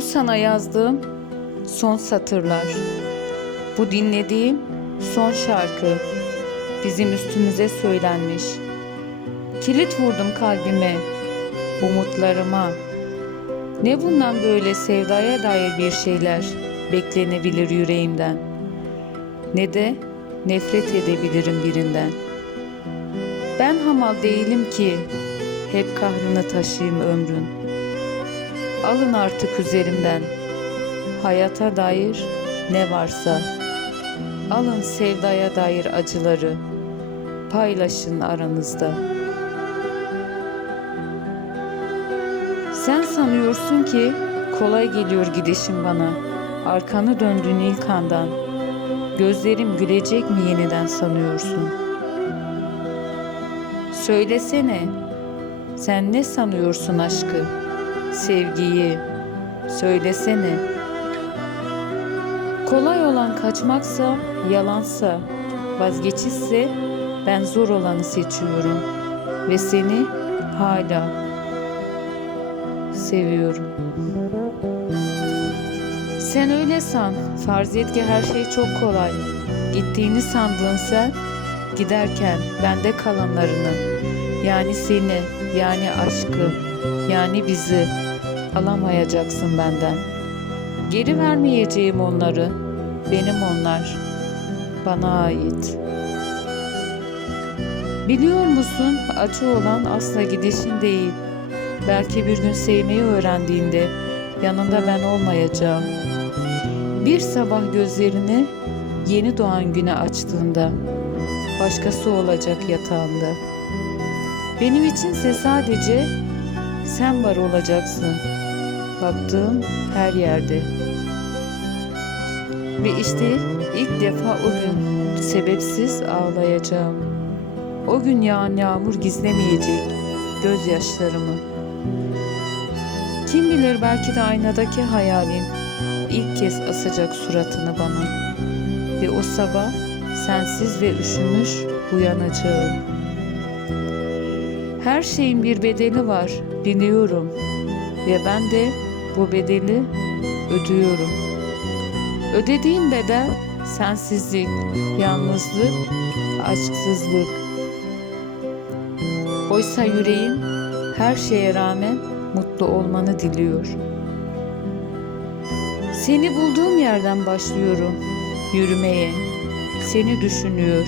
sana yazdığım son satırlar. Bu dinlediğim son şarkı bizim üstümüze söylenmiş. Kilit vurdum kalbime, umutlarıma. Ne bundan böyle sevdaya dair bir şeyler beklenebilir yüreğimden. Ne de nefret edebilirim birinden. Ben hamal değilim ki hep kahrını taşıyayım ömrün. Alın artık üzerimden hayata dair ne varsa. Alın sevdaya dair acıları. Paylaşın aranızda. Sen sanıyorsun ki kolay geliyor gidişin bana. Arkanı döndün ilk andan. Gözlerim gülecek mi yeniden sanıyorsun? Söylesene, sen ne sanıyorsun aşkı, sevgiyi? Söylesene. Kolay olan kaçmaksa, yalansa, vazgeçişse ben zor olanı seçiyorum ve seni hala seviyorum. Sen öyle san, farz et ki her şey çok kolay. Gittiğini sandığın sen, giderken bende kalanlarını, yani seni, yani aşkı, yani bizi alamayacaksın benden. Geri vermeyeceğim onları, benim onlar, bana ait. Biliyor musun acı olan asla gidişin değil. Belki bir gün sevmeyi öğrendiğinde yanında ben olmayacağım. Bir sabah gözlerini yeni doğan güne açtığında başkası olacak yatağında. Benim içinse sadece sen var olacaksın. Baktığım her yerde. Ve işte ilk defa o gün sebepsiz ağlayacağım. O gün yağan yağmur gizlemeyecek gözyaşlarımı. Kim bilir belki de aynadaki hayalin ilk kez asacak suratını bana. Ve o sabah sensiz ve üşümüş uyanacağım. Her şeyin bir bedeli var biliyorum ve ben de bu bedeli ödüyorum. Ödediğim bedel sensizlik, yalnızlık, aşksızlık. Oysa yüreğim her şeye rağmen mutlu olmanı diliyor. Seni bulduğum yerden başlıyorum yürümeye. Seni düşünüyor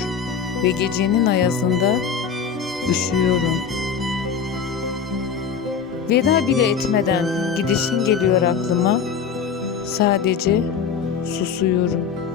ve gecenin ayazında üşüyorum. Veda bile etmeden gidişin geliyor aklıma. Sadece susuyorum.